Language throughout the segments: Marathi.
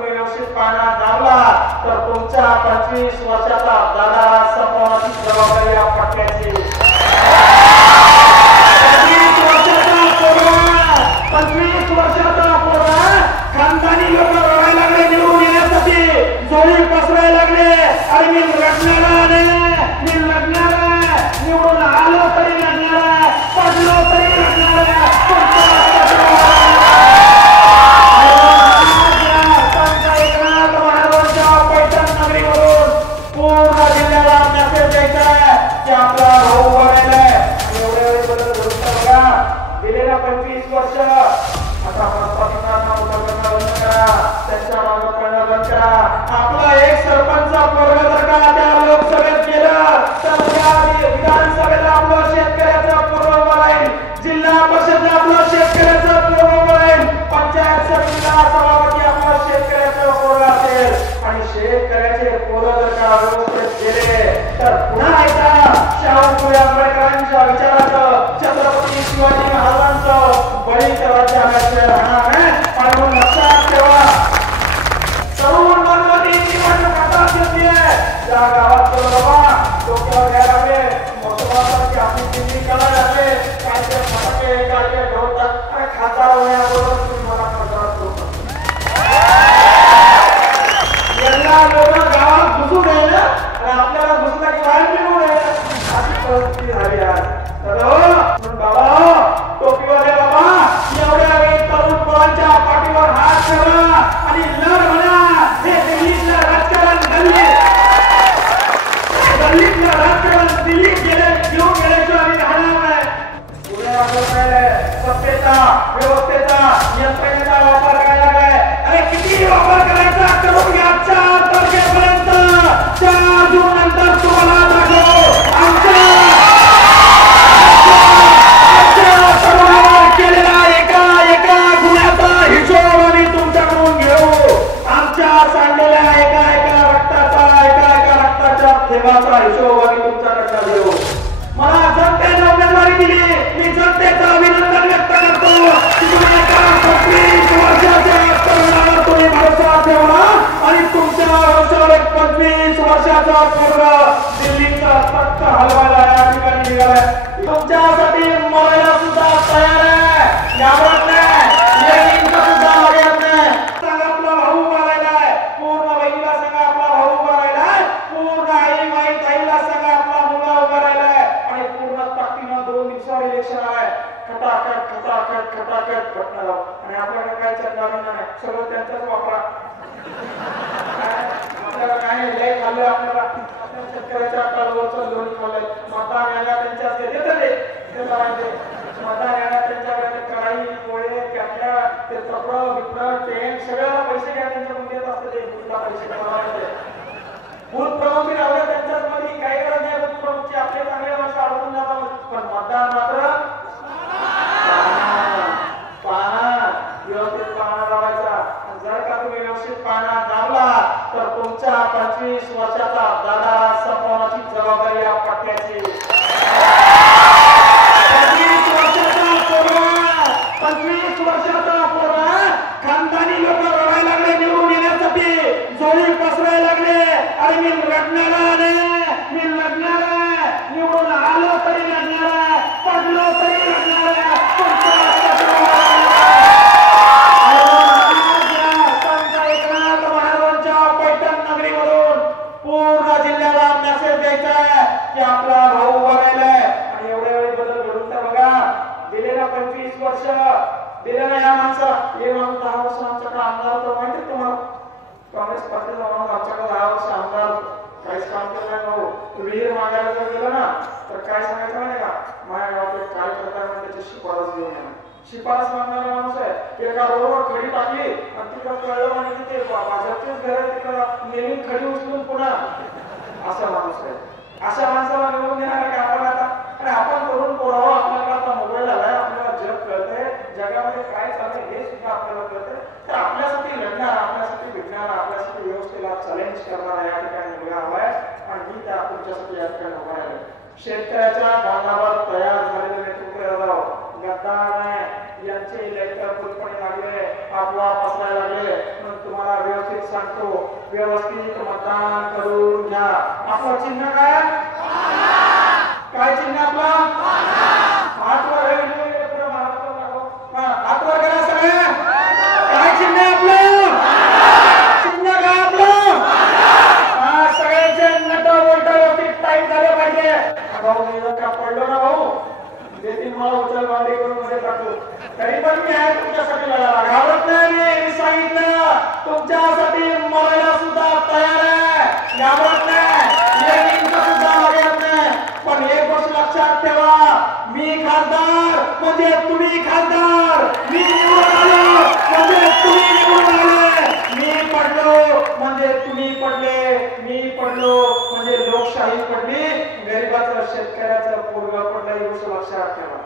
व्यवस्थित पाहणा दावला तर तुमच्या 25 वर्षाचा दादा संपवण्याची जबाबदारी या पटल्याची 25 वर्षाचा पोरगा खानदानी लोक रडायला लागले निवडून येण्यासाठी जोडी पसरायला लागले आणि मी लढणार निवडून आलो तरी लढणार पडलो तरी लढणार दिलेल्या 25 वर्ष आता त्यांच्या मागे पडणं बंद करा. आपला एक सरपंच पोरगा जर का त्या लोकसभेत गेला तर त्या विधानसभेला आपलं शेतकऱ्याचं पूर्व राहील, जिल्हा परिषद आपलं शेतकऱ्याचं पूर्व राहील, पंचायत समितीला सभापती आपलं शेतकऱ्याचं पोरगा असेल आणि शेतकऱ्याचे पोरं जर का व्यवस्थित गेले तर पुन्हा एकदा शाहू फुले आंबेडकरांच्या विचाराचं छत्रपती शिवाजी महाराजांचं बळी राज्य राहणार आहे. म्हणून लक्षात ठेवा तरुण वर्गाची निवडणूक आता येते त्या गावात बाबा डोक्यावर घ्यायला लागले महत्वाची आपली दिल्ली करायला लागले काय ते फटाके काय ते ढोलतात आणि खासदार होण्याबरोबर तुम्ही मला खासदार करू यांना लोक गावात घुसू नये ना आणि आपल्याला घुसला की बाहेर निघू नये अशी परिस्थिती झाली आहे. तर बाबा टोपीवाले बाबा एवढ्या वेळी तरुण पोरांच्या पाठीवर हात ठेवा आणि लढ म्हणा. हे दिल्लीतलं राजकारण दिल्लीतलं राजकारण दिल्लीत घेऊन गेल्याशिवाय आम्ही राहणार नाही. पुढे आपल्याला सत्तेचा व्यवस्थेचा यंत्रणेचा वापर करायला लागलाय. अरे किती वापर करायचा करून घ्या. 4 तारखेपर्यंत 4 जून नंतर तुम्हाला दाखवू आमच्या केलेला एका गुन्ह्याचा हिशोब आम्ही तुमच्याकडून घेऊ. आमच्या सांडलेल्या एका रक्ताच्या थेंबाचा हिशोब आम्ही तुमच्याकडनं घेऊ. मला जनतेने उमेदवारी दिली, मी जनतेचं अभिनंदन व्यक्त करतो. तुम्ही एका 25 वर्षाच्या तरुणावर तुम्ही भरोसा ठेवला आणि तुमच्या भरोशावर 25 वर्षाचा पोरगा दिल्लीचा तख्त हलवायला या ठिकाणी निघालाय. तुमच्यासाठी मरायला सुद्धा तयार आहे. घाबरत नाही, येईन सुद्धा मर्याद नाही. सांगा आपला भाऊ उभा राहिलाय, पूर्ण बहिणीला सांगा आपला भाऊ उभा राहिलाय, पूर्ण आई ताईला सांगा आपला मुलगा उभा राहिलाय आणि पूर्ण ताकदीनं 2 दिवसावर इलेक्शन आहे. खटाखट घटना आणि आपल्याकडे काय चर्चा नाही, सगळं त्यांचाच वापरा. आपल्याला काय लय खाल्लं, आपल्याला शेतकऱ्याच्या काळवरचं लोणी खाल्लंय. मतदान यायला त्यांच्याच मतदान यायला त्यांच्याकडे कढाई पोळे कॅटल्या ते कपडं बिपडं टेंट सगळ्याला पैसे घ्या त्यांच्याकडून देत असते. ते बुथला पैसे बूथ प्रमुख लावले त्यांच्याच मध्ये काही गरज नाही. बूथ प्रमुखची आपले चांगले माणसं अडकून जातात पण मतदान मात्र व्यवस्थित पाहणा लावायचा. जर का तुम्ही व्यवस्थित पाहणा दावला तर तुमच्या 25 वर्षाचा दादा संपवण्याची जबाबदारी या पटल्याची 25 वर्षाचा पोरगा खानदानी लोक रडायला लागले निवडून येण्यासाठी जोडी पसरायला लागले आणि मी लढणार निवडून आलो तरी लढणार पडलो तरी लढणार पूर्ण जिल्ह्याला मेसेज द्यायचा आहे की आपला भाऊ उभा राहिलाय आणि एवढ्या वेळी बदल घडून तर बघा. दिलेल्या 25 वर्ष दिलेल्या या माणसाला हे माणूस 10 वर्ष आमच्याकडे आमदार होतो माहिती तुम्हाला. काँग्रेस पार्टीचा माणूस आमच्याकडे 10 वर्ष आमदार काहीच काम केलं नाही. भाऊ विहीर मागायला जर गेलं ना तर काय सांगायचं नाही का, माझ्या गावात काय करताय म्हणजे त्याची शिफारस घेऊन येणार. शिफारस मागणारा माणूस आहे. एका रोडवर खडी टाकली आणि तिकडं कळलं म्हणजे ते भाजपचेच घर तिकडं नेहमी खडी उचलून पुन्हा असा माणूस आहे. अशा माणसाला निवडून देणार का आपण आता. आणि आपण करून पोरावं. आपल्याला आता मोबाईल आलाय, आपल्याला जग कळतंय, जगामध्ये काय चाललंय हे सुद्धा आपल्याला कळतंय. तर आपल्यासाठी लढणार, आपल्यासाठी भेटणार, आपल्यासाठी व्यवस्थेला चॅलेंज करणार या ठिकाणी मुलगा हवाय आणि मी त्या तुमच्यासाठी या ठिकाणी उभा आहे. शेतकऱ्याच्या बांधावर तयार झालेलं नेतृत्व गद्दार नाही. यांचे लेटर फुलपणे लागले, अफवा पसरायला लागले. पण तुम्हाला व्यवस्थित सांगतो, व्यवस्थित मतदान करून घ्या. आपलं चिन्ह काय? काय चिन्ह आपलं? हात वर हात वर करा सगळे. काय चिन्ह आहे आपलं? चिन्ह काय आपलं? सगळ्यांचे नट बोलट व्यवस्थित टाईट झाले पाहिजे. भाऊ मी जर का पडलो ना भाऊ, देतील मला उचल बांधे करून मध्ये टाकू. तरी पण मी आहे तुमच्यासाठी लढायला, घाबरत नाही. मी सांगितलं तुमच्यासाठी मरायला सुद्धा तयार आहे, घाबरत नाही. लेनिनचं सुद्धा मर्याद नाही. पण एक गोष्ट लक्षात ठेवा, मी खासदार म्हणजे तुम्ही खासदार, मी निवडून आलो म्हणजे तुम्ही निवडून आले, मी पडलो म्हणजे तुम्ही पडले, मी पडलो म्हणजे लोकशाही पडली, गरीबाचं शेतकऱ्याचं पोरगं पडलं. ही गोष्ट लक्षात ठेवा.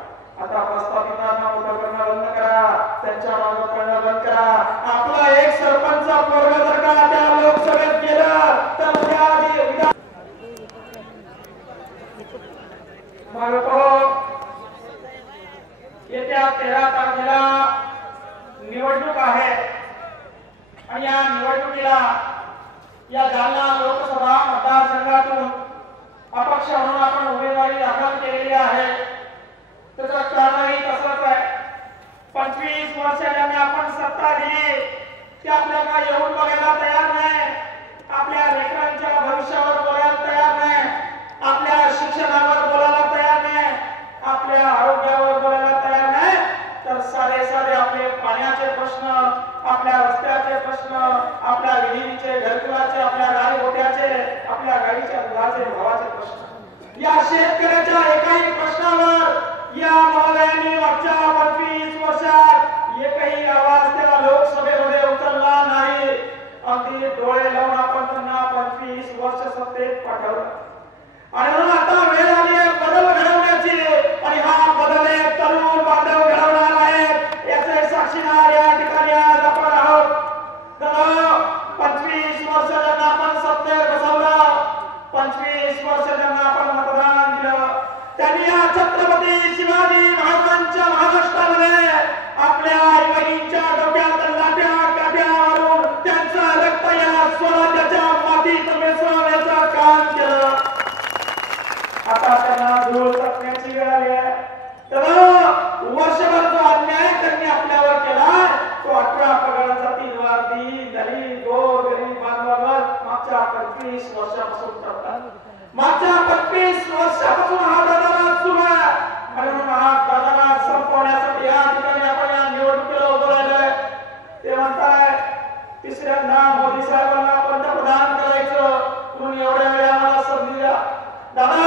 आता प्रस्थापितांना मोठं करणं बंद करा, त्यांच्या मागे पडणं बंद करा. आपला एक सरपंच पोरगं जर का त्या लोकसभेत गेलं तर उद्या येत्या 13 तारखेला निवडणूक आहे आणि या निवडणुकीला या जालना लोकसभा मतदारसंघातून अपक्ष म्हणून आपण उमेदवारी दाखल केलेली आहे. त्याचं कारणही तसंच आहे. 25 वर्ष ज्यांनी आपण सत्ता दिली ते आपल्याला येऊन बघायला तयार नाही, आपल्या लेकरांच्या भविष्यावर बोलायला तयार नाही, आपल्या शिक्षणावर बोलायला तयार नाही, आपल्या आरोग्यावर बोलायला तयार नाही. तर साधे साधे आपले पाण्याचे प्रश्न, आपल्या रस्त्याचे प्रश्न, आपल्या विहिरीचे, घरकुलाचे, आपल्या गायगोट्याचे, आपल्या गाईच्या दुधाचे भावाचे प्रश्न, या शेतकऱ्याच्या एकाही प्रश्नावर या महोदयांनी मागच्या 25 वर्षात एकही आवाज त्या लोकसभेमध्ये उचलला नाही. अगदी डोळे लावून आपण त्यांना 25 वर्ष सत्तेत पाठवलं. आणि म्हणून आता वेळ आली आहे बदल घडवण्याची, आणि हा बदल एक तरुण बांधव घडवणार आहेत याचे साक्षीदार या ठिकाणी आज आपण आहोत. 25 वर्ष ज्यांना आपण सत्तेत बसवलं, 25 वर्ष ज्यांना आपण मतदान दिलं, त्यांनी या छत्रपती शिवाजी महाराजांच्या महाराष्ट्रामध्ये आपल्या आई बहिणींच्या डोक्यात लाट्या काट्या मारून त्यांचं रक्त या स्वराज्याच्या मातीत मिसळण्याचं काम केलं. आता त्यांना धूळ टाकण्याची वेळ आली आहे. तर वर्षभर जो अन्याय त्यांनी आपल्यावर केला, तो 18 पगडाचा 3 वार दलित गोर गरीब बांधवावर मागच्या 25 वर्षापासून करतात. मागच्या 25 वर्षापासून हा दादाराज सुरू आहे. म्हणून हा दादाराज संपवण्यासाठी या ठिकाणी आपण या निवडणुकीला उभं राहिलोय. ते म्हणताय तिसऱ्यांदा मोदी साहेबांना पंतप्रधान करायचं, म्हणून एवढ्या वेळा आम्हाला संधी द्या. दादा,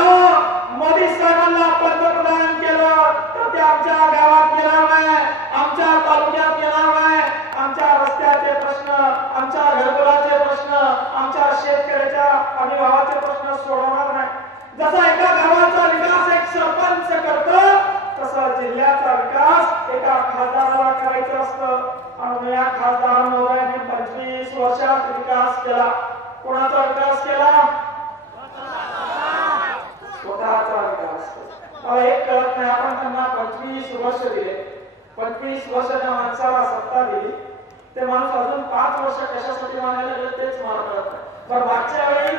मोदी साहेबांना पंतप्रधान केलं तर ते आमच्या गावात गेला नाही, आमच्या तालुक्यात गेला नाही, आमच्या रस्त्याचे प्रश्न, आमच्या घरकुलाचे प्रश्न, आमच्या शेतकऱ्याच्या हमीभावाचे प्रश्न सोडवणार नाही. जसा एका गावाचा विकास एक सरपंच करतो, तसा जिल्ह्याचा विकास एका खासदाराला करायचा असतं. आणि या खासदार महोदयाने 25 वर्षात विकास केला. कोणाचा विकास केला? स्वतःचा विकास. मला एक कळत नाही, आपण त्यांना 25 वर्ष दिले, 25 वर्षाच्या माणसाला सत्ता दिली, ते माणूस अजून 5 वर्ष कशासाठी मागायला गेले तेच मला कळत नाही. पण मागच्या वेळी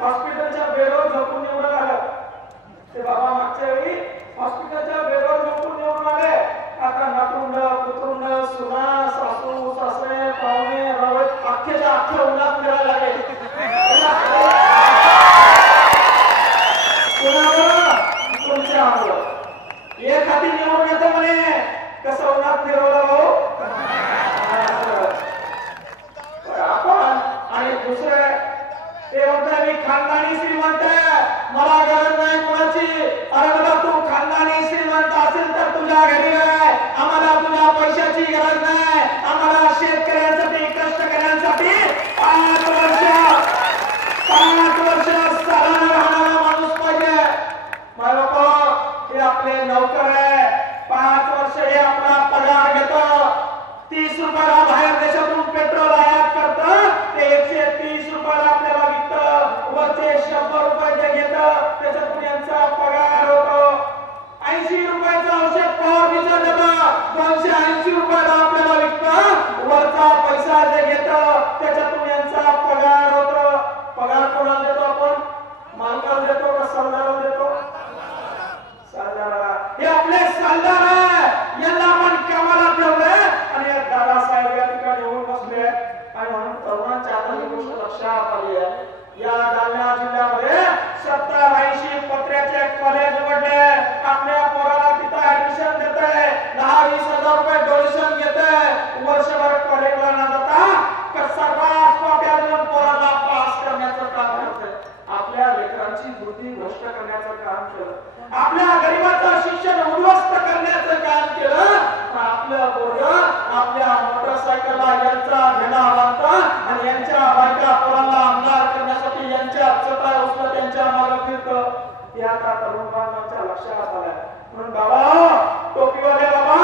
हॉस्पिटलच्या बेडवर झोपून निवडून आलं, ते बाबा मागच्या वेळी हॉस्पिटलच्या बेडवर झोपून निवडून आले. आता नातुंड पुतुंड सुना सासू सासरे पाहुणे रावळे अख्खेच्या अख्खे उन्हात फिरायला लागले. एक हाती निवडून येतो म्हणे, कसं उन्हात फिरवलं भाऊ आपण. आणि दुसरे ते म्हणतोय मी खानदानी श्रीमंत आहे, मला गरज नाही कोणाची. अरे बाबा, तू खानदानी श्रीमंत असेल तर तुझ्या घरी आहे, आम्हाला तुझ्या पैशाची गरज नाही. आम्हाला शेतकऱ्यांसाठी कष्ट करण्यासाठी 5 वर्ष साधारण राहणारा माणूस पाहिजे. मला हे आपले नौकर आहे, 5 वर्ष हे आपला पगार घेतो. 30 रुपयाला बाहेर देशातून पेट्रोल आयात करतं, ते 130 रुपयाला आपल्याला विकतं. वरचे 100 रुपये जे घेतं त्याच्यातून यांचा पगार होतो. 80 रुपयाचं औषध फवारणीचं देतं, 200 पातळी आहे. या जालना जिल्ह्यामध्ये 70-80 पत्र्याचे कॉलेज उघडले. आपल्या पोराला तिथं ऍडमिशन देते, 10-20 हजार रुपये डोनेशन घेते. वर्षभर कॉलेजला न जाता सर्रास कॉप्या देऊन पोराला पास करण्याचं काम करते. आपल्या लेकरांची बुद्धी भ्रष्ट करण्याचं काम केलं. आपल्या गरिबाचं शिक्षण उद्ध्वस्त करण्याचं काम केलं. आपलं पोरगं आपल्या मोटरसायकलला यांचा घेणा बांधता आणि यांच्या बायका पोरांना आमदार करण्यासाठी यांच्या चटाई उचलत त्यांच्या मागे फिरतं. हे आता तरुण बांधवांच्या लक्षात आलंय. म्हणून बाबा, टोपीवाले बाबा,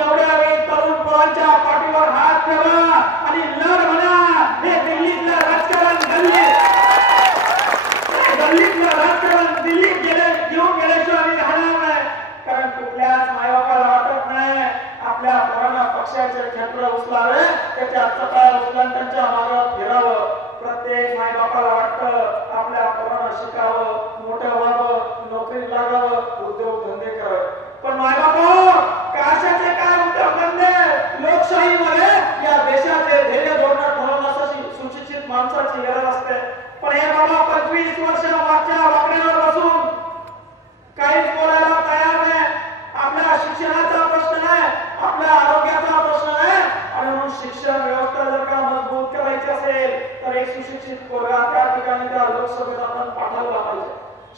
एवढ्या वेळी तरुण पोरांच्या पाठीवर हात ठेवा आणि लढ म्हणा. हे दिल्लीतलं राजकारण गल्लीतलं राजकारण दिल्लीत घेऊन गेल्याशिवाय आम्ही राहणार नाही. कारण कुठल्याच मायबापाला वाटत नाही आपल्या पोरांना पक्षाचे खेटर उचलावे, त्याच्या चटाया उचलून त्यांच्या मागे फिरावं. प्रत्येक मायबापाला वाटतं आपल्या पोरांना शिकावं, मोठं व्हावं, नोकरीत लागावं, उद्योग धंदे करावे. पण मायबापा, कशाचे काय उद्योग धंदे? लोकशाहीमध्ये या देशाचे ध्येय धोरण ठरवण्यासाठी सुशिक्षित माणसाची गरज असते. पण हे बाबा 25 वर्ष मागच्या वाकड्यावर बसून काहीच बोलायला तयार नाही. आपल्या शिक्षणाचा प्रश्न नाही, आपल्या आरोग्याचा प्रश्न नाही. आणि म्हणून शिक्षण व्यवस्था जर का मजबूत करायची असेल तर एक सुशिक्षित पोरगा त्या ठिकाणी त्या लोकसभेत आपण पाठवला पाहिजे.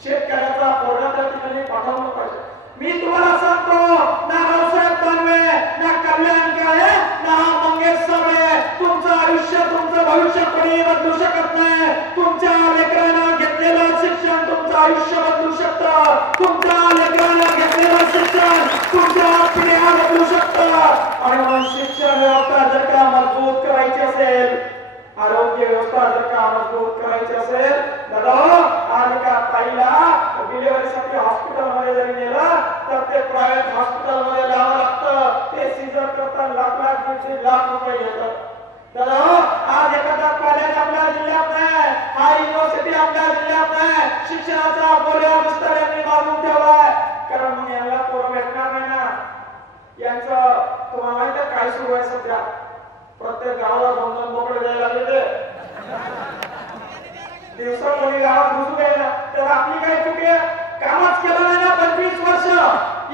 शेतकऱ्याचा पोरगा त्या ठिकाणी पाठवला पाहिजे. मी तुम्हाला सांगतो, ना रावसाहेब दानवे, ना कल्याण काळे, ना मंगेश साबळे तुमचं आयुष्य, तुमचं भविष्य कोणी बदलू शकत नाही. तुमच्या लेकरानं घेतलेलं शिक्षण तुमचं आयुष्य बदलू शकतं. तुमच्या लेकरानं घेतलेलं शिक्षण तुमच्या पिढ्या बदलू शकतं. आणि म्हणून शिक्षण व्यवस्था जर का मजबूत करायची असेल, आरोग्य व्यवस्था जर का मजबूत करायची असेल, दादा आज एका ताईला डिलिव्हरीसाठी हॉस्पिटलमध्ये जरी नेलं तर ते प्रायव्हेट हॉस्पिटलमध्ये लावावं लागतं. ते सीझर करताना लाख 1.5 रुपये घेतात. दादा आज एखादा कॉलेज आपल्या जिल्ह्यात नाही, हा युनिव्हर्सिटी आपल्या जिल्ह्यात नाही, शिक्षणाचा बोल्या विस्तार यांनी बांधून ठेवलाय. कारण मग यांना पोरं भेटणार नाही ना. यांचं तुम्हाला माहिती आहे काय सुरू आहे सध्या? प्रत्येक गावाला 2-2 बोकडे द्यायला लागले. दिवसा कोणी गावात घुसू द्यायला, तर आपली काय चुकी आहे? कामच केलं नाही ना 25 वर्ष.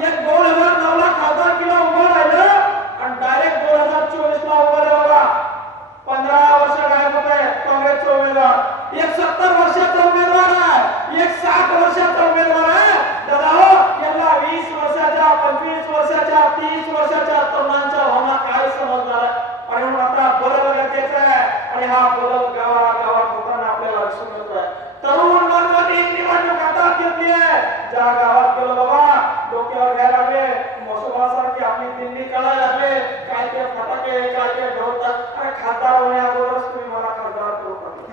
एक 2009ला खासदार किलो उभं राहिलं आणि डायरेक्ट 2024ला उभं राहिला. 15 वर्ष गायब होते काँग्रेसचा उमेदवार. एक 70 वर्षाचा उमेदवार आहे, एक 60 वर्षाचा उमेदवार आहे. दादा हो, यांना 20 वर्षाच्या, 25 वर्षाच्या, 30 वर्षाच्या तरुणांच्या भावना काय समजणार आहे? आणि म्हणून आता बदल गरजेचा आहे. आणि हा बदल गावागावात होताना आपल्याला दिसून येतोय. तरुण माणसांनी निवडणूक हातात घेतली आहे. ज्या गावात गेलो बाबा, डोक्यावर घ्यायला लागले, मसोबासारखी आपली दिंडी काढायला लागले. काय ते फटाके, काय ते ढोलतात. अरे खासदार होण्याबरोबरच तुम्ही मला खासदार करू टाकले.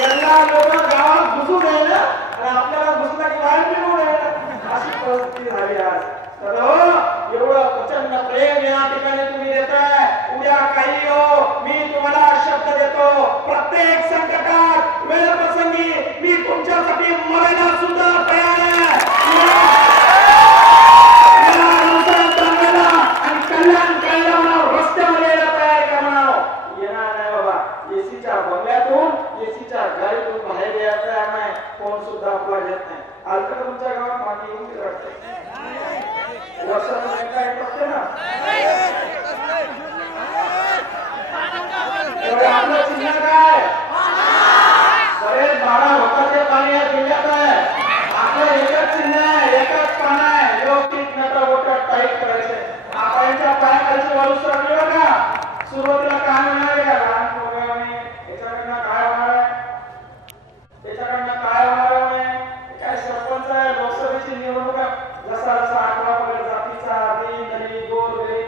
यांना लोक गावात घुसू द्यायला आणि आपल्याला घुसला की बाहेर निघू द्यायला, अशी परिस्थिती झाली आज. तर एवढं प्रचंड प्रेम या ठिकाणी तुम्ही देताय. उद्या काही हो, मी तुम्हाला शब्द देतो, प्रत्येक संकटात वेळ प्रसंगी मी तुमच्यासाठी मरायला सुद्धा तयार आहे. आणि कल्याण कल्याण रस्त्यावर यायला तयार करणार येणार नाही बाबा. एसीच्या बंगल्यातून, एसीच्या गाडीतून बाहेर यायला तयार नाही. कोण सुद्धा आपला घेत नाही. आज तर तुमच्या गावात मागे येऊन रस्ते वर्षातून एकदा येत असते ना. आपलं चिन्ह काय? बरेच 12 होताचे पाणी या जिल्ह्यात आहे. आपलं एकच चिन्ह आहे, एकच पान आहे. व्यवस्थित नटा बोटा टाईट करायचे. आपल्या पायाखालची वाळू सरकली बघा. सुरुवातीला काय होणार आहे का? लहान प्रोग्राम याच्याकडनं काय होणार आहे, त्याच्याकडनं काय होणार आहे? काय सरपंच आहे, लोकसभेची निवडणूक जसा जसा 18 पगड जातीचा, दलित, गोर, गरीब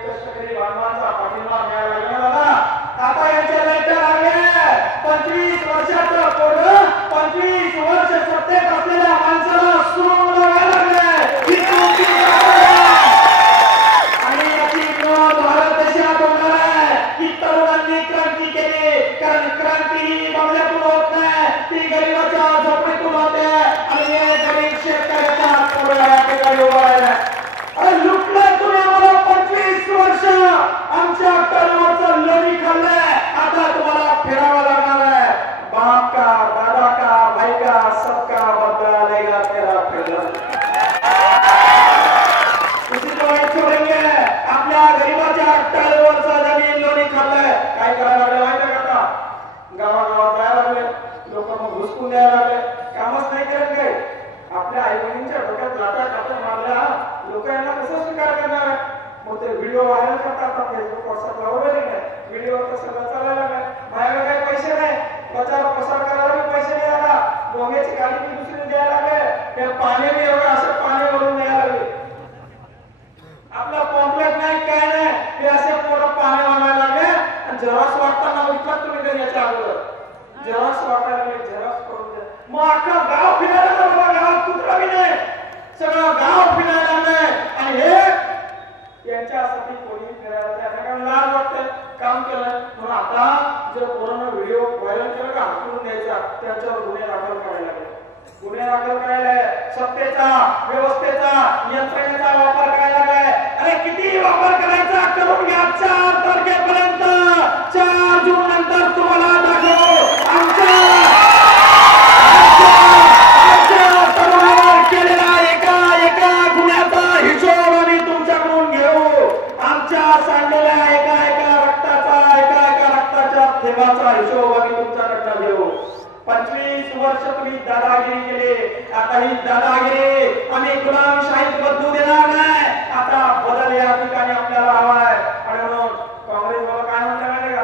काय करायला लागले माहिती का? गावागावात जायला लागले लोक, मग घुसकून द्यायला लागले, कामच नाही करत काय. आपल्या आई बहिणींच्या डोक्यात लाटा काटा मारल्या, लोक यांना कसं स्वीकार करणार आहे? मग ते व्हिडिओ व्हायरल करतात फेसबुक व्हॉट्सअपला, बरोबर आहे. व्हिडिओ कसं चालायला लागलाय, माझ्याकडे काही पैसे नाही, प्रचार प्रसार करायला मी पैसे नाही आला, डोंग्याची गाडी मी दुसरी द्यायला लागले, त्या पाणी एवढं असं पाणी भरून द्यायला लागले. आपला कॉम्प्लेट नाही काय नाही, ते असे पोरं पाणी वाढवायला लागले. आणि झेरॉक्स वाटताना विकत तुम्ही तर याच्या अगोदर झेरॉक्स वाटायला लागले, झेरॉक्स करून द्या. मग अख्खा गाव फिरायला लागला, गावात कुत्रा बी नाही, सगळं गाव फिरायला लागलंय. आणि हे यांच्यासाठी कोणी फिरायला त्यांना लाज वाटतंय, काम केलंय म्हणून आता जर कोरोना व्हिडिओ व्हायरल केला का हाकलून द्यायचा, त्यांच्यावर गुन्हे दाखल करायला लागले. गुन्हे दाखल करायला सत्तेचा, व्यवस्थेचा, यंत्रणेचा वापर करायला लागलाय. अरे किती वापर करायचा करून घ्या. 4 तारखेपर्यंत, 4 जून नंतर तुम्हाला दाखवू आमच्या तरुणावर केलेला एका गुन्ह्याचा हिशोब आम्ही तुमच्याकडून घेऊ. आमच्या सांडलेल्या एका रक्ताच्या थेंबाचा हिशोब आम्ही तुमच्याकडनं घेऊ. 25 वर्ष तुम्ही दादागिरी केली, आता ही दादागिरी आम्ही गुलामशाहीत बदलू देणार नाही. आता बदल या ठिकाणी आपल्याला हवाय. आणि म्हणून काँग्रेस मला काय म्हणते माहिती का?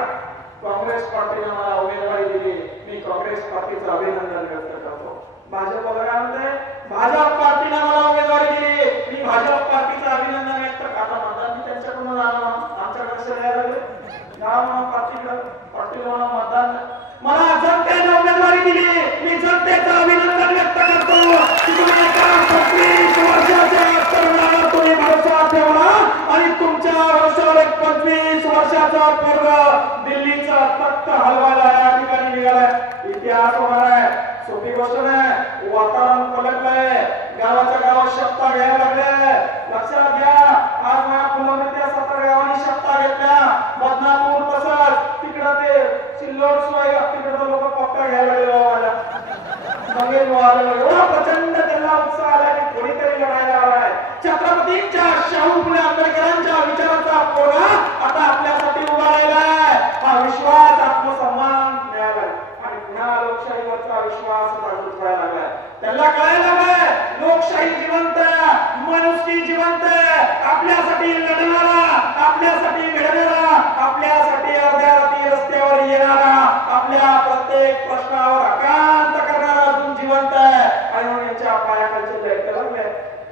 काँग्रेस पार्टीने मला उमेदवारी दिली, मी काँग्रेस पार्टीचं अभिनंदन व्यक्त करतो. भाजपला काय म्हणते? भाजप पार्टीने मला उमेदवारी दिली, मी भाजप पार्टीचं अभिनंदन व्यक्त करतो. मतदान त्यांच्याकडून जाणार, आमच्याकडे सगळ्या पार्टीला मतदान. मला जनतेने उमेदवारी दिली, मी जनतेचं अभिनंदन व्यक्त करतो. तुम्ही एका 25 वर्षाच्या तरुणावर तुम्ही भरोसा ठेवला आणि तुमच्या भरोशावर 25 वर्षाचा पोरगा दिल्लीचा तख्त हलवायला या ठिकाणी निघालाय. इतिहास होणार आहे, सोपी गोष्ट नाही. वातावरण पलटलंय, गावाच्या गावात शपथा घ्यायला लागले. लक्षात घ्या, आज माझ्या पुनर्विद्या 17 गावांनी शपथा घेतल्या. बदनापूर तसंच, तिकडं ते सिल्लोड सोय तिकडं लोक पक्का घ्यायला लागले. एवढा प्रचंड त्यांना उत्साह आला की कोणीतरी लढायला आलाय. छत्रपतींच्या शाहू फुले आंबेडकरांच्या विचाराचा पोरगा आता आपल्यासाठी उभा राहिलाय. हा विश्वास, आत्मसन्मान मिळालाय आणि पुन्हा लोकशाहीवरचा विश्वास जागृत व्हायला लागलाय. त्यांना कळायला लागलाय लोकशाही जिवंत, माणुसकी जिवंत, आपल्यासाठी लढणारा, आपल्यासाठी घडणारा, आपल्यासाठी अर्ध्या रात्री रस्त्यावर येणारा, आपल्या प्रत्येक प्रश्नावर आकांत करणारा अजून जिवंत आहे. आणि म्हणून यांच्या पायाखालचे दैत्य लागले.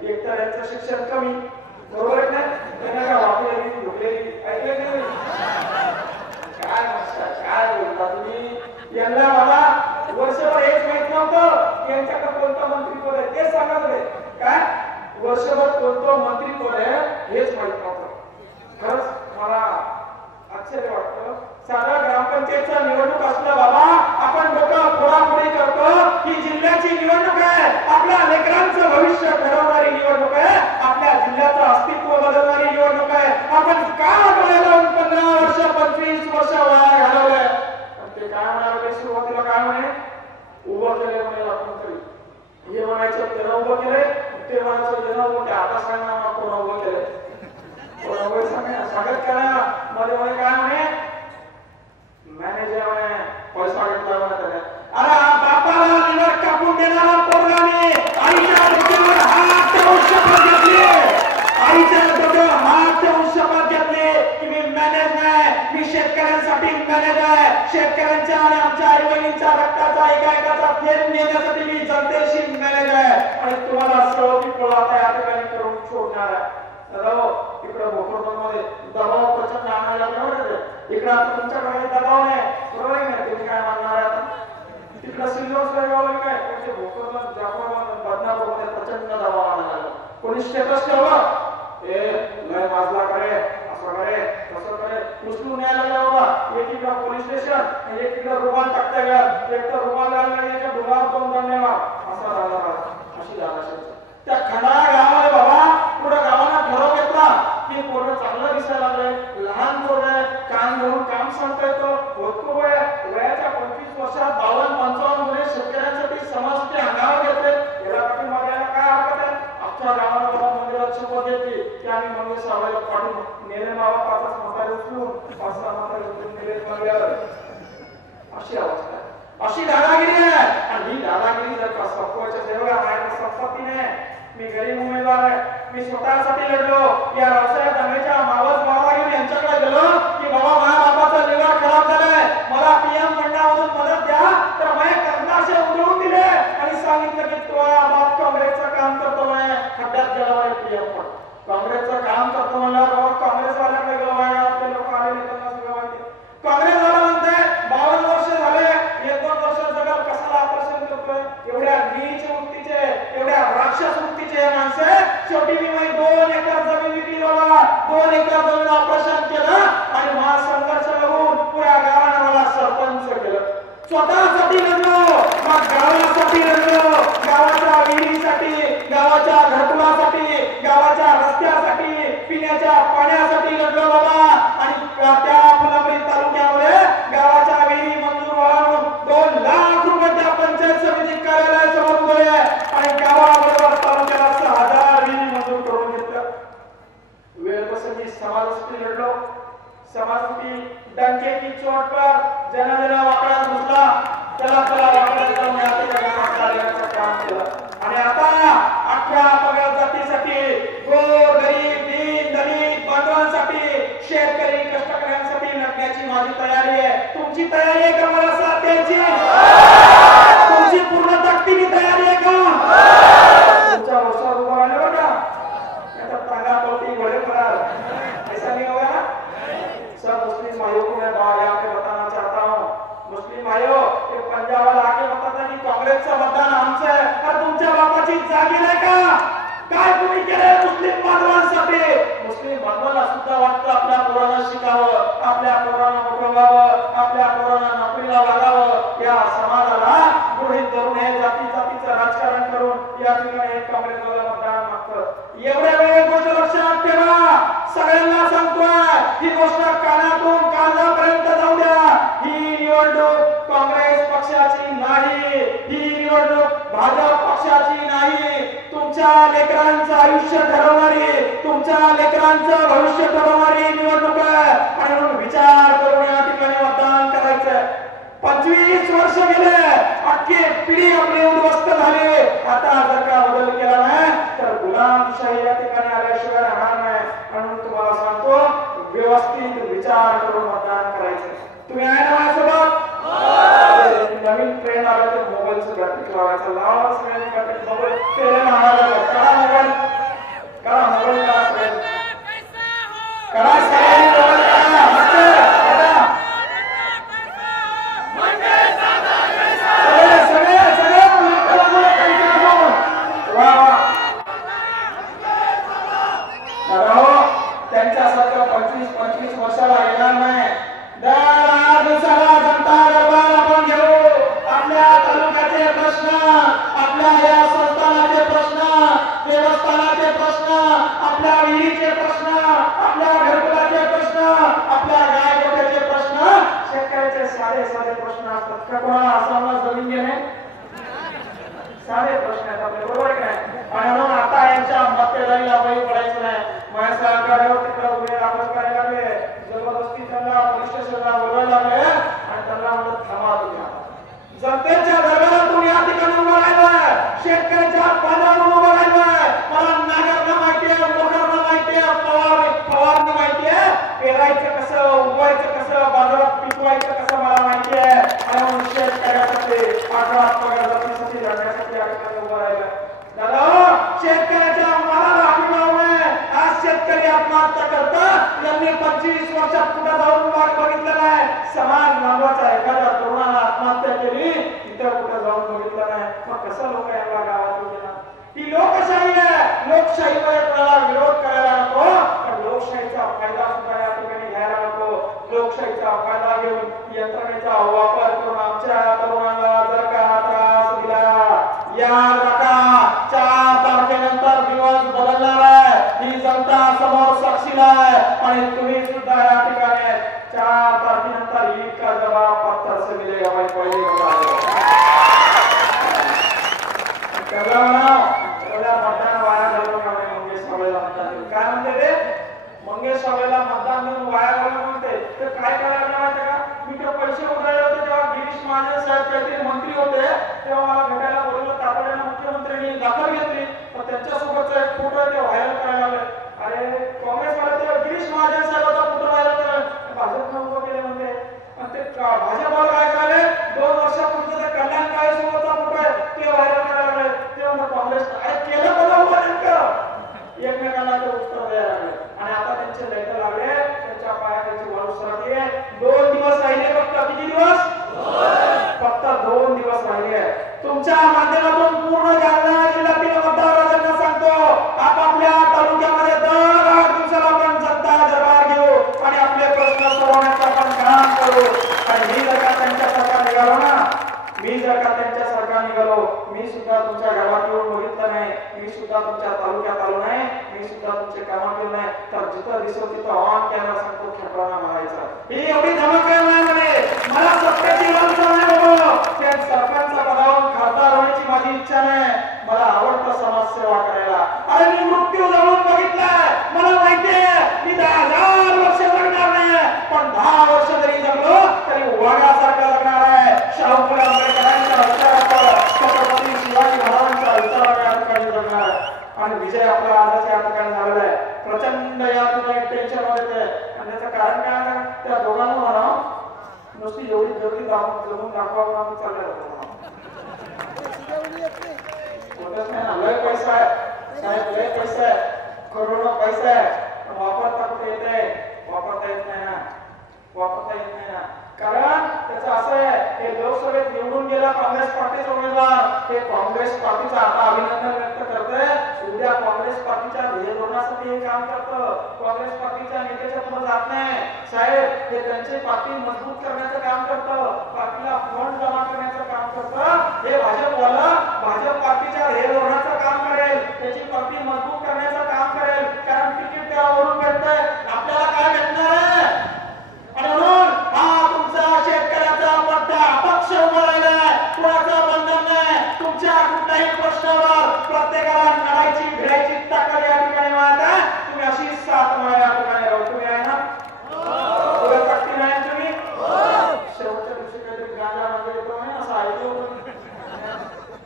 एकतर यांचं शिक्षण कमी, बरोबर आहे ना? त्यांना काय वापरलेली झोपलेली ऐकले नाही. काय बोलता तुम्ही? यांना मला वर्षभर हेच माहित नव्हतं यांच्याकडे कोणतं मंत्रीपद आहे, ते सांगत होते. काय वर्षभर कोणतं मंत्रीपद आहे हेच माहित नव्हतं. खरंच मला आश्चर्य वाटतं. साधा ग्रामपंचायतचा निवडणूक असलं बाबा, आपण डोकं फोडाफोडी करतो. ही जिल्ह्याची निवडणूक आहे, आपल्या लेकरांचं भविष्य ठरवणारी निवडणूक आहे, आपल्या जिल्ह्याचं अस्तित्व बदलणारी निवडणूक आहे. आपण का डोळ्याला 15 वर्ष 25 वर्ष वाया घालवलंय? ते काय म्हणाले सुरुवातीला? काय म्हणे? उभं केले म्हणे कोणतरी. हे म्हणायचं त्यानं उभं केलंय, ते म्हणायचं त्यानं उभं केलं. आता सांगा कोण उभं केलंय? स्वागत करा मध्ये मध्ये. काय म्हणे? मॅनेजर म्हणे पैसा घेतला म्हणे. अरे बापाला लिव्हर कापून देणारा पोरगा मी. आईच्या डोक्यावर हात ठेवून शपथ घेतली, आईच्या डोक्यावर हात ठेवून शपथ घेतली की मी मॅनेज नाही, मी शेतकऱ्यांसाठी मॅनेज आहे. शेतकऱ्यांच्या आणि आमच्या आई बहिणींच्या रक्ताचा एकाएकाचा थेंब नेण्यासाठी मी जनतेशी मॅनेज आहे. आणि तुम्हाला सर्व पिपळ आता या ठिकाणी करून सोडणार आहे. इकडे भोकरदनमध्ये दबाव प्रचंड आणायला लागला. इकडे आता तुमच्याकडे दबाव नाही, बरोबर आहे ना? तुम्ही काय मानणार आहे आता? तिकडे सिल्लोड गावाला काय म्हणजे भोकरदन जाफराबाद बदनापूरमध्ये प्रचंड दबाव आणायला लागला. कोणी स्टेटस ठेवलं, ए लय माजला करे, असं करे, तसं करे, उचलून न्यायला लागला बाबा. एकीकडे पोलीस स्टेशन, एकीकडे रुमाल टाकता गेला, एक तर रुमाल लागला, याच्या डोळ्यावर 2 धन्यवाद असा झाला. अशी झाला त्या खंडाळा गावाला बाबा. पुढे गावाला ठराव घेतला की पोरं चांगलं दिसायला लागलंय, लहान पोरं आहे, कान धरून काम सांगता येतं, होतो वयाच्या 25 वर्षात 52-55 मुले शेतकऱ्यांसाठी समाजाचे अंगावर घेतले. याला पाठिंबा द्यायला काय हरकत आहे? आमच्या गावाला बाबा मंदिरात शपथ घेतली की आम्ही मंदिर सावळ्याला पाठवून नेले. बाबा 5 म्हातारे उचलून 5-6 म्हातारे उचलून नेले. बनवल्यावर अशी अवस्था, अशी दादागिरी आहे. आणि ही दादागिरी जर का सत्वाच्या सेवा माझ्या संपत्ती नाही. मी गरीब उमेदवार आहे, मी स्वतःसाठी लढलो. या रावसाहेब दानवेच्या मावस भावाला घेऊन यांच्याकडे गेलो की बाबा माझ्या बाबाचा लिव्हर खराब झालाय, मला पीएम फंडामधून मदत द्या. तर माझ्या कंदाशे उडवून दिले आणि सांगितलं की तो बाप काँग्रेसचं काम करतो, म्हणे खड्ड्यात गेला म्हणे पीएम फंड. काँग्रेसचं काम करतो म्हणल्यावर बाबा काँग्रेसवाल्याकडे गेलो आहे. आपले लोक आले नाही, त्यांना सगळं माहिती. काँग्रेसवाला म्हणते 52 वर्ष झाले, 1-2 वर्ष जगात कशाला ऑपरेशन करतोय. एवढ्या नीच वृत्तीचे, एवढ्या राक्षस वृत्तीचे माणसे. शेवटी मी 2 एकर जमीन विकली बाबा, 2 एकर जमीन ऑपरेशन केलं आणि महासंघर्ष करून पुऱ्या गावाने मला सरपंच केलं. स्वतःसाठी लढलो, मग गावासाठी लढलो, गावाच्या विहिरीसाठी, गावाच्या घरकुलासाठी, गावाच्या रस्त्यासाठी, पिण्याच्या पाण्यासाठी लढलो बाबा. आणि त्या फुलंब्री तालुक्यामध्ये गावाच्या विहिरी मंजूर व्हावून 2 लाख रुपये त्या पंचायत समिती कार्यालयासमोर दिले आणि गावाबरोबर तालुक्याला 6000 विहिरी मंजूर करून घेतलं. वेळ प्रसंगी समाजासाठी लढलो. समाजासाठी डंके की चोट पर ज्याला वाकड्यात घुसला त्याला वाकड्यात जाऊन या ठिकाणी काम केलं. आणि आता 18 पगार जातीसाठी, गोर गरीब दीन दलित बांधवांसाठी, शेतकरी कष्टकऱ्यांसाठी लढण्याची माझी तयारी आहे. तुमची तयारी आहे का मला साथ द्यायची? तुमची पूर्ण ताकदीने तयारी आहे का? तुमच्या वर्षावर उभं राहिले बघा, आता तांगा पलटी घोडे फरार ऐसा नहीं होगा. सब मुस्लिम भाइयों को मैं यहाँ पे बताना चाहता हूँ. मुस्लिम भाइयों, ये पंजाब वाला आके बताता की काँग्रेसचं मतदान आमचं आहे. तर तुमच्या बापाची जागी नाही का? काय तुम्ही केले मुस्लिम बांधवांसाठी? मुस्लिम बांधवांना सुद्धा वाटतं आपल्या पोरांना शिकावं, आपल्या पोरांना मोठवावं, आपल्या पोरांना नोकरीला लागावं. या समाजाला गृहीत धरून हे जातीचं राजकारण करून या ठिकाणी काँग्रेसला मतदान मागतं. एवढ्या वेळ गोष्ट लक्षात ठेवा. सगळ्यांना सांगतोय, ही गोष्ट कानातून कानापर्यंत जाऊ द्या. ही निवडणूक काँग्रेस पक्षाची नाही, ही निवडणूक भाजप पक्षाची नाही. तुमच्या लेकरांचं आयुष्य ठरवणारी, तुमच्या लेकरांचं भविष्य ठरवणारी निवडणूक आहे. आणि म्हणून विचार करून या ठिकाणी मतदान करायचं. 25 वर्ष गेले, अख्खी पिढी आपली उद्ध्वस्त झाली. आता जर का बदल केला नाही तर गुलामशाही या ठिकाणी आल्याशिवाय राहणार नाही. म्हणून तुम्हाला सांगतो, व्यवस्थित विचार करून मतदान करायचं. तुम्ही आहे ना माझ्यासोबत? नवीन ट्रेंड आला तर मोबाईलचं ग्राफिक लावायचं. लावा सगळ्यांनी ग्राफिक मोबाईल ट्रेन आला करा मोबाईल करा मोबाईल करा सगळ्यांनी करा सगळ्यांनी मोबाईल करा त्यांच्यासारखं 25 वर्षाला येणार नाही. दर दिवसाला जनता दरबार आपण घेऊ. आपल्या तालुक्याचे प्रश्न, आपल्या या संस्थानाचे प्रश्न, देवस्थानाचे प्रश्न, आपल्या विहिरीचे प्रश्न, आपल्या घरकुलाचे प्रश्न, आपल्या गायगोठ्याचे प्रश्न, शेतकऱ्याचे साधे प्रश्न असतात. का कोणाला आसामला जमीन घेणे साधे प्रश्न आहेत आपले, बरोबर आहे काय? आणि म्हणून आता यांच्या मक्तेदारीला बळी पडायचं नाही. माझ्या सहकार्यावर तिकडे उभे दाखल करायला लागले, जबरदस्ती त्यांना पोलीस स्टेशनला बोलायला लागले आणि त्यांना म्हणत थांबा तुम्ही. जनतेच्या दरबारातून या ठिकाणी उभं राहिलाय, शेतकऱ्याच्या पाण्यावरून उभं राहिलाय. मला नागरना माहितीये, मोगरना माहितीये, फवारणी माहितीये, पेरायचं कसं, उगवायचं कसं, बाजारात पिकवायचं कसं मला माहितीये. आणि म्हणून शेतकऱ्यासाठी 18 पगार जातीसाठी लढण्यासाठी या ठिकाणी उभं राहिलाय. दादा, शेतकऱ्याच्या मालाला अभिभाव आहे. आज शेतकरी आत्महत्या करतात. यांनी 25 वर्षात कुठं जाऊन बघितलं नाही. समाज मानवाचा एखाद्या तरुणाला आत्महत्या केली, इतर कुठं जाऊन बघितलं नाही. मग कसं लोक याला गावातून येणार? ही लोकशाही आहे. लोकशाहीमध्ये कोणाला विरोध करायला नको, पण लोकशाहीचा फायदा सुद्धा या ठिकाणी घ्यायला नको. लोकशाहीचा फायदा घेऊन यंत्रणेचा वापर करून आमच्या तरुणांना जर का त्रास दिला, याद राखा 4 तारखेनंतर दिवस बदलणार आहे. ही जनता समोर साक्षीला आहे. आणि तुम्ही सुद्धा या ठिकाणी 4 तारखेनंतर ईद का जवाब पत्थर से मिलेगा. पहिले मतदान वाया घालवून मंगेश साबळेला मतदान काय म्हणते ते? मंगेश साबळेला मतदान देऊन वाया घालवून म्हणते. तर काय करायला माहिती का? मी काहीतरी मंत्री होते तेव्हा मला भेटायला बोलवलं. तातडीने मुख्यमंत्र्यांनी दखल घेतली. पण त्यांच्यासोबतचा एक फोटो आहे ते व्हायरल करायला लागले. अरे काँग्रेसवाले तर गिरीश महाजन साहेबांचा फोटो व्हायरल करायला भाजपने उभं केले म्हणते. आणि ते भाजपवर काय करायले 2 वर्षापूर्वी ते कल्याण काळे सोबतचा फोटो आहे ते व्हायरल करायला लागले. ते म्हणतात काँग्रेस अरे केलं बघा उभं नेमकं एकमेकांना ते उत्तर द्यायला लागले. आणि आता त्यांचे लेटर लागले त्यांच्या पायाची वाळू सरकली. 2 दिवस राहिले फक्त. किती दिवस? फक्त 2 दिवस राहिले. तुमच्या माध्यमातून पूर्ण जालना जिल्ह्यातील मतदारांना सांगतो आपापल्या तालुक्यामध्ये दर 8 दिवसाला आपण जनता दरबार घेऊ आणि आपले प्रश्न सोडवण्याचं आपण काम करू. आणि मी जर का त्यांच्या सरकार निघालो ना, मी जर का त्यांच्या सरकार निघालो, मी सुद्धा तुमच्या गावात येऊन बघितलं नाही, मी सुद्धा तुमच्या तालुक्यात आलो नाही, मी सुद्धा तुमचे कामात येऊ नाही, तर जिथं दिसतो तिथं ऑन कॅमेरा सांगतो खेपराना मारायचा. ही एवढी धमक नाही म्हणे. मला सत्तेची लालसा नाही बाबा. त्या सरपंच पदावरून खासदार होण्याची माझी इच्छा नाही. मला आवडतं समाजसेवा करायला. अरे मी मृत्यू जवळून बघितलाय. मला माहितीये मी 10,000 वर्ष जगणार नाही, पण 10 वर्ष जरी जगलो तरी वाघासारखा जगणार आहे. शाहू फुले आंबेडकरांच्या विचारावर, छत्रपती शिवाजी महाराजांच्या विचारावर या ठिकाणी जगणार आहे. आणि विजय आपला आजच या ठिकाणी झालेला आहे. प्रचंड या ठिकाणी टेन्शन मध्ये आणि त्याचं कारण काय आहे? त्या दोघांना म्हणा नुसती एवढी गर्दी जमून दाखवावं आम्ही चाललेलो होतच नाही ना. लय पैसा आहे साहेब, लय पैसा आहे, करोडो पैसा आहे, पण वापरता कुठे येते? वापरता येत नाही ना, वापरता येत नाही ना. कारण त्याचं असं आहे हे लोकसभेत निवडून गेला काँग्रेस पार्टीचा उमेदवार, हे काँग्रेस पार्टीचा आता अभिनंदन व्यक्त करतोय. उद्या काँग्रेस पार्टीच्या ध्येय धोरणासाठी हे काम करतं. काँग्रेस पार्टीच्या नेत्याच्या पुढे जात नाही साहेब. हे त्यांची पार्टी मजबूत करण्याचं काम करतं, पार्टीला फंड जमा करण्याचं काम करतं. हे भाजपवालं भाजप पार्टीच्या ध्येय धोरणाचं काम करेल, त्याची पार्टी मजबूत करण्याचं काम करेल. कारण तिकीट त्यावरून भेटतंय, आपल्याला काय भेटणार आहे? आणि म्हणून हा तुमचा शेतकऱ्याचा मोठा अपक्ष उभा राहिलाय. कुणाचं बंधन नाही. तुमच्या कुठल्याही प्रश्नावर प्रत्येकाला लढायची भिडायची ताकद या ठिकाणी मिळत आहे. तुम्ही अशी साथ मला या ठिकाणी राहू. तुम्ही आहे ना? तुला ताकदी नाही तुम्ही? शेवटच्या दिवशी काहीतरी गांजा मध्ये येतो नाही असं ऐकलं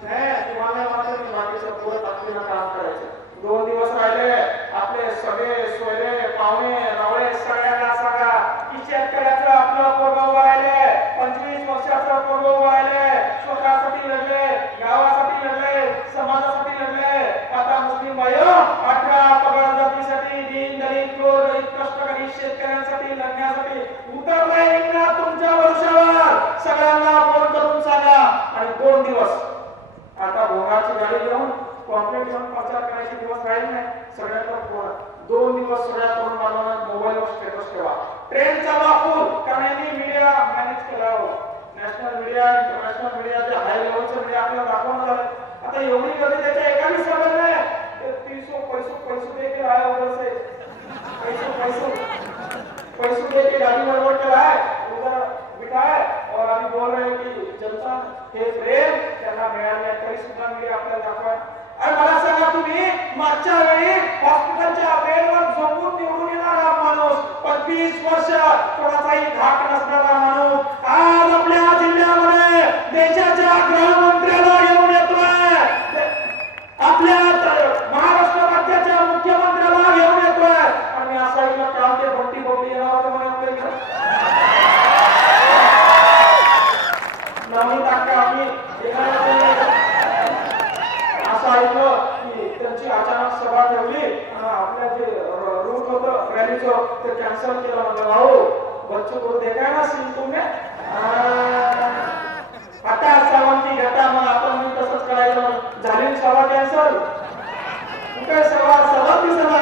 नाही. तुम्हाला मात्र मी बाकीचं पुढे ताकदीनं काम करायचं. 2 दिवस राहिले. आपले सगळे सोयरे पाहुणे रावळे सगळ्यांना सांगा की शेतकऱ्याचं आपलं पोरगं उभं राहिले, 25 वर्षाचं पोरगं उभं राहिले, स्वतःसाठी लढले, गावासाठी लढले, समाजासाठी लढले. आता मुस्लिम भाई 18 पगार जातीसाठी, दीन दलित गोरगरीब कष्टकरी शेतकऱ्यांसाठी लढण्यासाठी उतरले रिंगणात तुमच्या भरोशावर. सगळ्यांना फोन करून सांगा. आणि 2 दिवस आता भोंगाची गाडी घेऊन कॉम्प्लेट घेऊन प्रचार करायचे दिवस राहिले नाही. सगळ्यांना फोन 2 दिवस सगळ्या तरुण बांधवांना मोबाईलवर स्टेटस ठेवा. ट्रेन चालू फुल. कारण यांनी मीडिया मॅनेज केला. नॅशनल मीडिया, इंटरनॅशनल मीडिया, जे हाय लेवलचं मीडिया आपल्याला दाखवणं झालं. आता एवढी गर्दी त्याच्या एकाही सभेत नाही. 300 देके आया उधर से, पैसों देके गाड़ी में रोड चला है, उधर बिठा है और अभी बोल रहे हैं कि जनता हे प्रेम त्यांना मिळाले तरी सुद्धा मीडिया आपल्याला दाखवा. आणि मला सांगा तुम्ही मागच्या वेळी हॉस्पिटलच्या बेडवर झोपून निवडून येणारा माणूस, 25 वर्ष कोणाचाही धाक नसणारा माणूस आज आपल्या जिल्ह्यामध्ये देशाच्या गृहमंत्र्याला घेऊन येतोय, आपल्या महाराष्ट्र राज्याच्या मुख्यमंत्र्याला घेऊन येतोय. आणि असं ऐकलं काल ते भट्टी बोबडी येणार होते म्हणे आपल्या इकडे. नवनीत अक्का आम्ही असं ऐकलं की त्यांची अचानक सभा ठेवली. आपल्या जे रूट होतं रॅलीचं ते कॅन्सल केलं. म्हणजे भाऊ बच्चों को देखा ना सीन तुमने आता सावंती घटा मग आपण तसंच करायचं. झाली सभा कॅन्सल. काय सभा ती सभा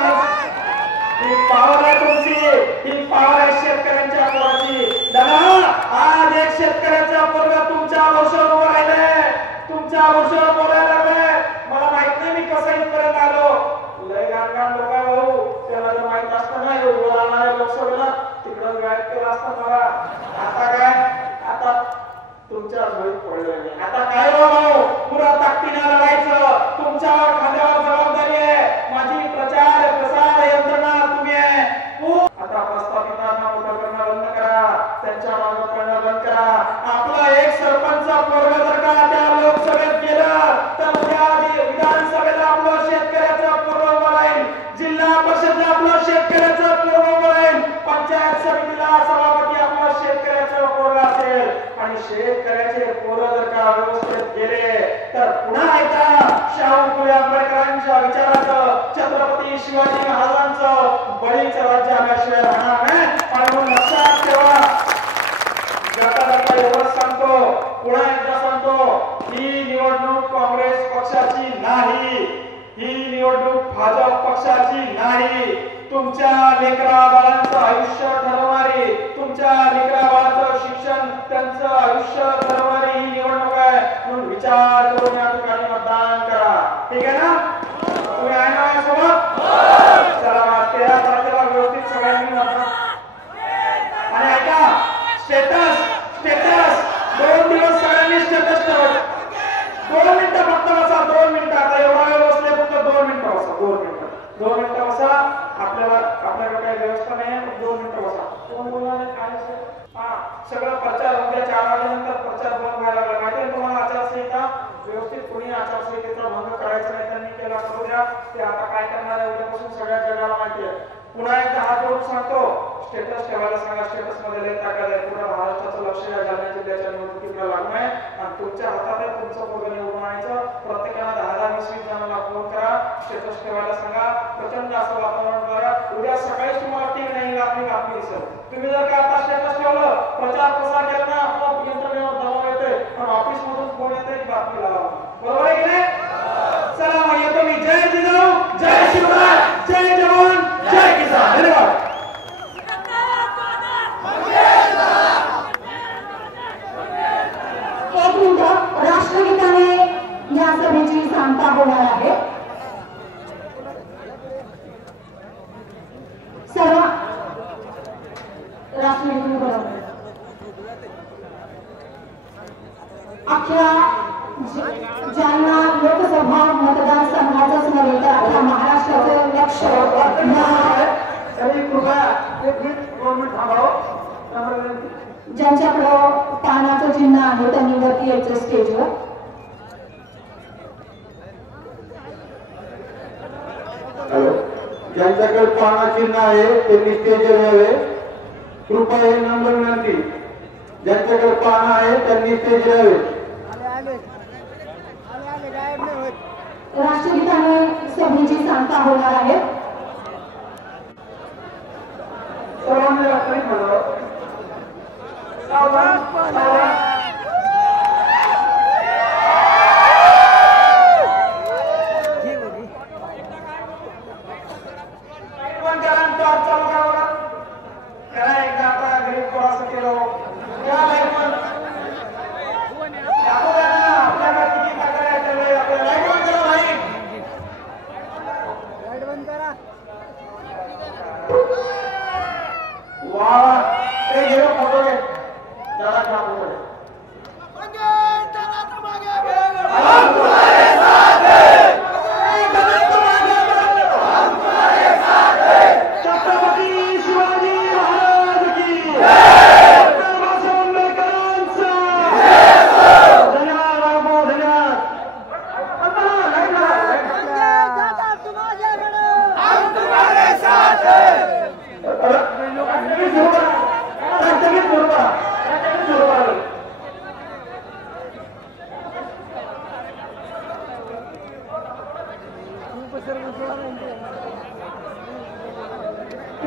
ही पावर आहे तुमची, ही पावर आहे शेतकऱ्यांच्या पोराची. दादा आज एक शेतकऱ्याचा पोरगा तुमच्या वर्षावर उभा राहिलाय, तुमच्या वर्षावर बोलायला लागलाय. मला माहित नाही मी कसं इथपर्यंत आलो. लय गाणगाण लोक आहे भाऊ. त्याला जर माहित असतं ना उभं राहणार लोकसभेला तिकडं गायब केलं असतं मला. आता काय, आता तुमच्या झोळीत पडलं. आता काय भाऊ पुरा ताकदीने लढायचं. तुमच्यावर खांद्यावर जबाबदारी आहे. माझी प्रचार प्रसार यंत्रणा तुम्ही आहे. आता प्रस्थापितांना मोठं करणं बंद करा, त्यांच्या मागे पडणं बंद करा. आपला एक सरपंच शेतकऱ्याचे पोरं जर का व्यवस्थित गेले तर पुन्हा एकदा शाहू फुले आंबेडकरांच्या विचाराचं छत्रपती शिवाजी महाराजांचं बळीचं राज्य आल्याशिवाय राहणार नाही. आणि लक्षात ठेवा, जाता एवढंच सांगतो, पुन्हा एकदा सांगतो, ही निवडणूक काँग्रेस पक्षाची नाही, ही निवडणूक भाजप पक्षाची नाही. तुमच्या लेकरा बाळांचं आयुष्य ठरवणारी, तुमच्या लेकरा बाळांचं शिक्षण, त्यांचं आयुष्य ठरवणारी ही निवडणूक आहे. म्हणून विचार करून या ठिकाणी मतदान करा. ठीक आहे ना? तुम्ही आहे ना माझ्यासोबत? चला, 13 तारखेला व्यवस्थित सगळ्यांनी मतदान. आणि ऐका, स्टेटस 2 दिवस सगळ्यांनी स्टेटस ठेवायचं. 2 मिनिटं फक्त बसा, 2 मिनिटं. आता एवढा वेळ बसले, फक्त 2 मिनिटं बसा. 2 मिनिटं बसा. आपल्याकडे काही व्यवस्था नाही, 2 मिनिटं बसा. कोण बोलणार काय असेल? सगळं प्रचार उद्या 4 वाजेनंतर प्रचार बंद व्हायला लागला. माहिती आहे तुम्हाला आचारसंहिता? व्यवस्थित कोणी आचारसंहितेचा भंग करायचा नाही, त्यांनी केला करू द्या. ते आता काय करणार आहे उद्यापासून सगळ्या जगाला माहिती आहे. पुन्हा एकदा हात जोडून सांगतो, स्टेटस ठेवायला सांगा. स्टेटस मध्ये लय ताकद आहे. पूर्ण महाराष्ट्राचं लक्ष या जालना जिल्ह्याच्या निवडणुकीला लागू आहे आणि तुमच्या हातात आहे तुमचं पोरं निवडून आणायचं. प्रत्येकाला 10-20 जणांना फोन करा, स्टेटस ठेवायला सांगा. प्रचंड असं वातावरण करा. उद्या सकाळीच तुम्हाला टीम नाही आपली बातमी दिसेल. तुम्ही जर का आता स्टेटस ठेवलं, प्रचार प्रसार केला ना, आपोआप यंत्रणेवर दबाव येते आणि ऑफिस मधून फोन येते बातमी लावा. बरोबर आहे की नाही? चला मग येतो मी. जय जिजाऊ, जय शिवराय, जय जवान, जय किसान. धन्यवाद. एक मिनिट, राष्ट्रगीताने या सभेची सांगता होणार आहे. सर्व राष्ट्रगीत बरोबर अख्ख्या जालना लोकसभा मतदारसंघाचंच नव्हे तर अख्ख्या महाराष्ट्राचं लक्ष ज्यांच्याकडं पानाचं चिन्ह आहे त्यांनी वरती यायचं स्टेजवर. ज्यांच्याकडे पाना चिन्ह आहे त्यांनी स्टेजवर यावे. कृपया हे नंबर विनंती. ज्यांच्याकडे पाना आहे त्यांनी स्टेजवर यावे. राष्ट्रगीताने सभेची सांगता होणार आहे. सर्वांनी रात्री म्हणावं.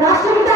राष्ट्रगीत